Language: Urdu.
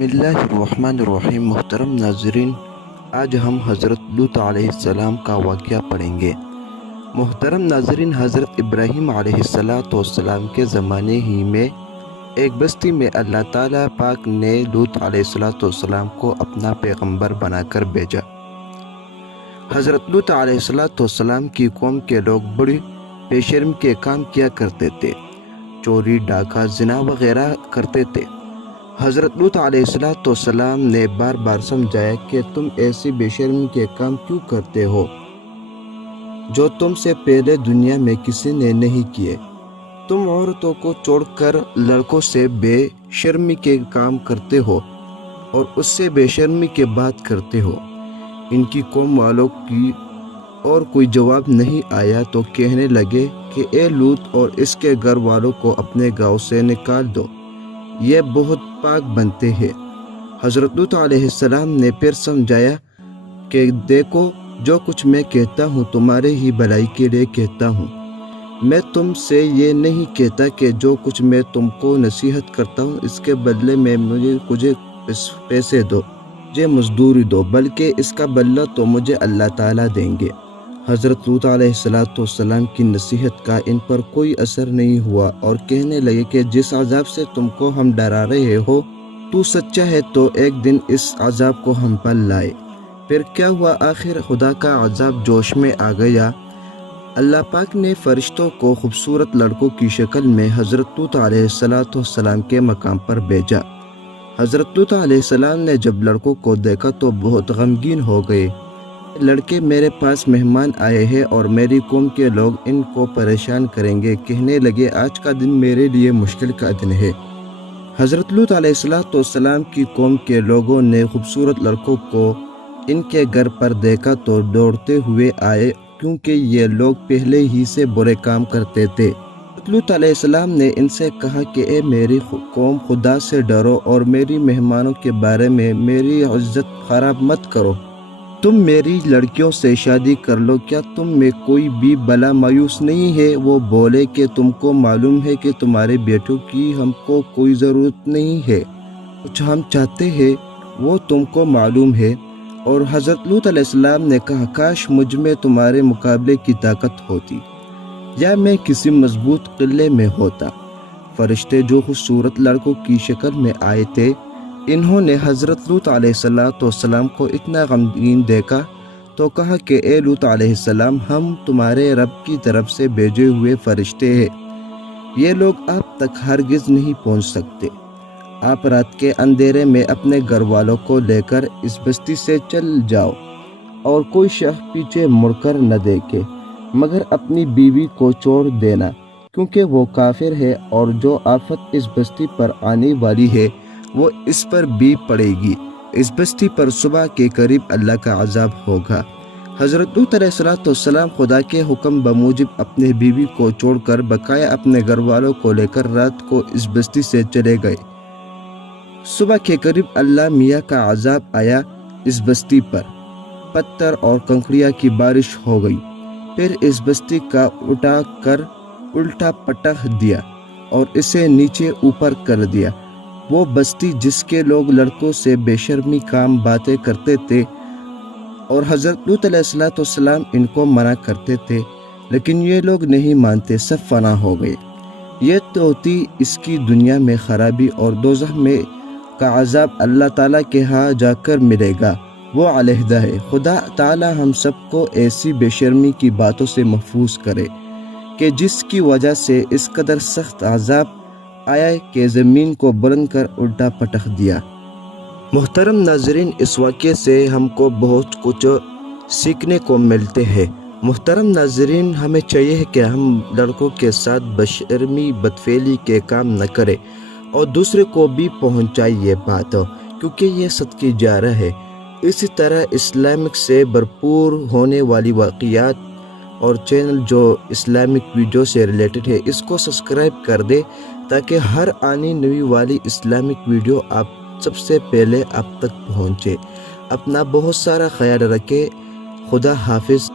بسم اللہ الرحمن الرحیم۔ محترم ناظرین، آج ہم حضرت لوط علیہ السلام کا واقعہ پڑھیں گے۔ محترم ناظرین، حضرت ابراہیم علیہ السلام کے زمانے ہی میں ایک بستی میں اللہ تعالیٰ پاک نے لوط علیہ السلام کو اپنا پیغمبر بنا کر بھیجا۔ حضرت لوط علیہ السلام کی قوم کے لوگ بڑی بے شرم کے کام کیا کرتے تھے، چوری، ڈاکہ، زنا وغیرہ کرتے تھے۔ حضرت لوط علیہ السلام نے بار بار سمجھایا کہ تم ایسی بے شرمی کے کام کیوں کرتے ہو جو تم سے پہلے دنیا میں کسی نے نہیں کیے۔ تم عورتوں کو چھوڑ کر لڑکوں سے بے شرمی کے کام کرتے ہو اور اس سے بے شرمی کے بات کرتے ہو۔ ان کی قوم والوں کی اور کوئی جواب نہیں آیا تو کہنے لگے کہ اے لوط اور اس کے گھر والوں کو اپنے گاؤں سے نکال دو، یہ بہت پاک بنتے ہیں۔ حضرت لوط علیہ السلام نے پھر سمجھایا کہ دیکھو، جو کچھ میں کہتا ہوں تمہارے ہی بھلائی کے لیے کہتا ہوں۔ میں تم سے یہ نہیں کہتا کہ جو کچھ میں تم کو نصیحت کرتا ہوں اس کے بدلے میں مجھے پیسے دو، مجھے مزدوری دو، بلکہ اس کا بدلہ تو مجھے اللہ تعالیٰ دیں گے۔ حضرت لوط علیہ السلام کی نصیحت کا ان پر کوئی اثر نہیں ہوا اور کہنے لگے کہ جس عذاب سے تم کو ہم ڈرا رہے ہو، تو سچا ہے تو ایک دن اس عذاب کو ہم پر لائے۔ پھر کیا ہوا؟ آخر خدا کا عذاب جوش میں آ گیا۔ اللہ پاک نے فرشتوں کو خوبصورت لڑکوں کی شکل میں حضرت لوط علیہ السلام کے مقام پر بھیجا۔ حضرت لوط علیہ السلام نے جب لڑکوں کو دیکھا تو بہت غمگین ہو گئے۔ لڑکے میرے پاس مہمان آئے ہیں اور میری قوم کے لوگ ان کو پریشان کریں گے۔ کہنے لگے آج کا دن میرے لیے مشکل کا دن ہے۔ حضرت لوط علیہ السلام کی قوم کے لوگوں نے خوبصورت لڑکوں کو ان کے گھر پر دیکھا تو دوڑتے ہوئے آئے، کیونکہ یہ لوگ پہلے ہی سے برے کام کرتے تھے۔ حضرت لوط علیہ السلام نے ان سے کہا کہ اے میری قوم، خدا سے ڈرو اور میری مہمانوں کے بارے میں میری عزت خراب مت کرو۔ تم میری لڑکیوں سے شادی کر لو، کیا تم میں کوئی بھی بلا مایوس نہیں ہے؟ وہ بولے کہ تم کو معلوم ہے کہ تمہارے بیٹوں کی ہم کو کوئی ضرورت نہیں ہے، کچھ ہم چاہتے ہیں وہ تم کو معلوم ہے۔ اور حضرت لوط علیہ السلام نے کہا کاش مجھ میں تمہارے مقابلے کی طاقت ہوتی، یا میں کسی مضبوط قلعے میں ہوتا۔ فرشتے جو خوبصورت لڑکوں کی شکل میں آئے تھے، انہوں نے حضرت لوط علیہ السلام کو اتنا غمگین دیکھا تو کہا کہ اے لوط علیہ السلام، ہم تمہارے رب کی طرف سے بھیجے ہوئے فرشتے ہیں، یہ لوگ آپ تک ہرگز نہیں پہنچ سکتے۔ آپ رات کے اندھیرے میں اپنے گھر والوں کو لے کر اس بستی سے چل جاؤ اور کوئی شخص پیچھے مڑ کر نہ دیکھے، مگر اپنی بیوی کو چھوڑ دینا، کیونکہ وہ کافر ہے اور جو آفت اس بستی پر آنے والی ہے وہ اس پر بھی پڑے گی۔ اس بستی پر صبح کے قریب اللہ کا عذاب ہوگا۔ حضرت لوط علیہ السلام خدا کے حکم بموجب اپنے بیوی کو چھوڑ کر بقایا اپنے گھر والوں کو لے کر رات کو اس بستی سے چلے گئے۔ صبح کے قریب اللہ میاں کا عذاب آیا اس بستی پر، پتھر اور کنکریاں کی بارش ہو گئی۔ پھر اس بستی کا اٹھا کر الٹا پٹخ دیا اور اسے نیچے اوپر کر دیا۔ وہ بستی جس کے لوگ لڑکوں سے بے شرمی کام باتیں کرتے تھے اور حضرت لوط علیہ السلام ان کو منع کرتے تھے، لیکن یہ لوگ نہیں مانتے، سب فنا ہو گئے۔ یہ تو تھی اس کی دنیا میں خرابی، اور دوزخ میں کا عذاب اللہ تعالیٰ کے ہاں جا کر ملے گا، وہ علیحدہ ہے۔ خدا تعالیٰ ہم سب کو ایسی بے شرمی کی باتوں سے محفوظ کرے کہ جس کی وجہ سے اس قدر سخت عذاب آیا کہ زمین کو بلند کر الٹا پٹخ دیا۔ محترم ناظرین، اس واقعے سے ہم کو بہت کچھ سیکھنے کو ملتے ہیں۔ محترم ناظرین، ہمیں چاہیے کہ ہم لڑکوں کے ساتھ بشرمی بدفعلی کے کام نہ کریں اور دوسرے کو بھی پہنچائے یہ بات، کیونکہ یہ صدقہ جاریہ ہے۔ اسی طرح اسلامک سے بھرپور ہونے والی واقعات اور چینل جو اسلامک ویڈیو سے ریلیٹڈ ہے، اس کو سبسکرائب کر دے تاکہ ہر آنے نئی والی اسلامک ویڈیو آپ سب سے پہلے آپ تک پہنچے۔ اپنا بہت سارا خیال رکھے۔ خدا حافظ۔